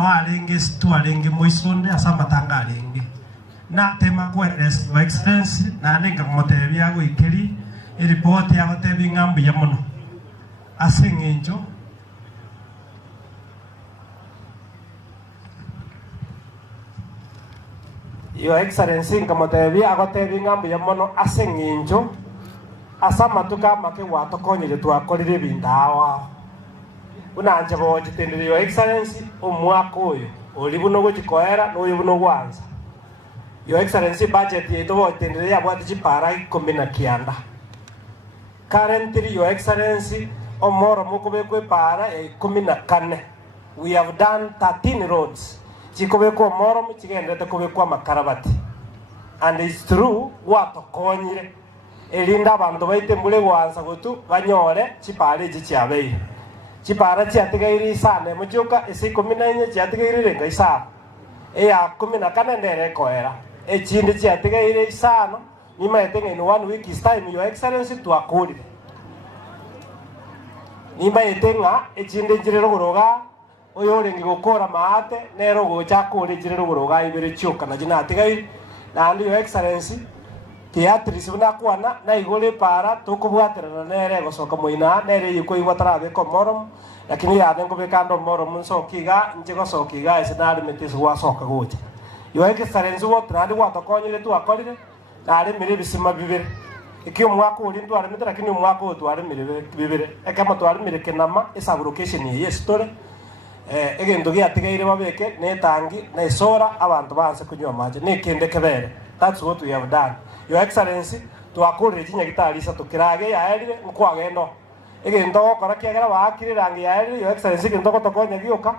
no alingi stu alingi muisonde asamba tanga alingi na tema kweres Your Excellency na nenga motebia gwikeri report ya gotebi ngambu ya muno asengenjo Your Excellency ngamotebia gotebi ngambu ya muno asengenjo asama tukamake watokonyere twakorire bindawa unanje bojitendere Your Excellency omwaka uyu uri buno gukikoera n'uyu buno gwanza Your Excellency budget yetu bojitendere yabwati chipara 19 currently Your Excellency omoro mukubekwe para 14 we have done 13 roads chikobekwa omoro muchigendete kubekwa makarabati and it's true watokonyire elinda abantu baite mule gwanza gutu banyore chipara eji chiabeire chipara chiatigaire isane muchuka ese 14 chiatigaire renga isana eya 14 ndere koera echinde chiatigaire isana nima etenga in 1 week is time Your Excellency twakurire nima etenga echinde njire rogoga oyo rengi gukora maate nero gocha kore njire rogoga ibere chuka na jina atigaire na Your Excellency Teatri sibuna kwana na igole para tukubwaterana nere gosoka moina nere yuko igwatarabe ko morom lakini ya dengo bekando morom nsokiga njego sokiga esenari metesu wasoka gocha Your Excellency wotrandi watokonyire tu akorire nari mere bisima bibere ikyo mwako uri ntware mete lakini mwako utware mere bibere ekama tware mere kenama esa location ye story egendo gyatigaire babeke netangi na isora abantu banse kunywa maje nekende kebere. That's what we have done Your Excellency twakurire Nyagitarisa tukirage yaerire mukwagendo egendo gokora kiagera bakire rangi yaerire Your Excellency gendo gotokonya gioka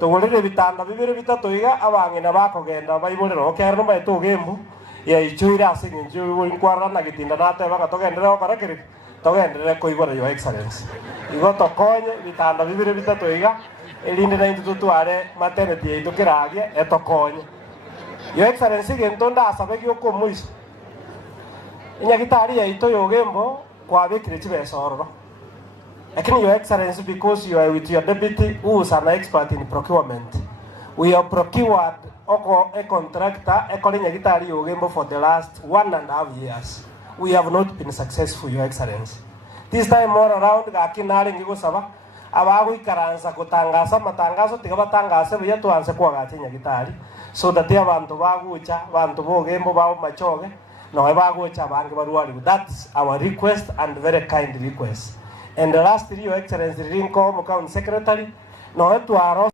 tugurire bitanda bibiri bitatu iga abangena bakogenda baibulero okera no baito gembu ya ichuira asinge nju inkwara na gitinda nate bagatogendera gokora kiri togendere koibora Your Excellency igo tokonye bitanda bibiri bitatu iga elinde na intu tware maternity yetu kirage etokonye Your Excellency gento ndasabe gyoko muiso Nyagitari yaito yogembo kwa bekire chibesororo lakini Your Excellency because you are with your deputy who is an expert in procurement we have procured a contractor ekole Nyagitari yogembo for the last 1.5 years we have not been successful Your Excellency this time more around gakinari ngigusaba abago ikaranza kutangasa matangazo tigabatangase buya tuanze kwagacha Nyagitari so that abantu bagucha abantu bogembo bawo machoge no bagucha bange barwari that's our request and very kind request and lastly Your Excellency Rinko County Secretary no to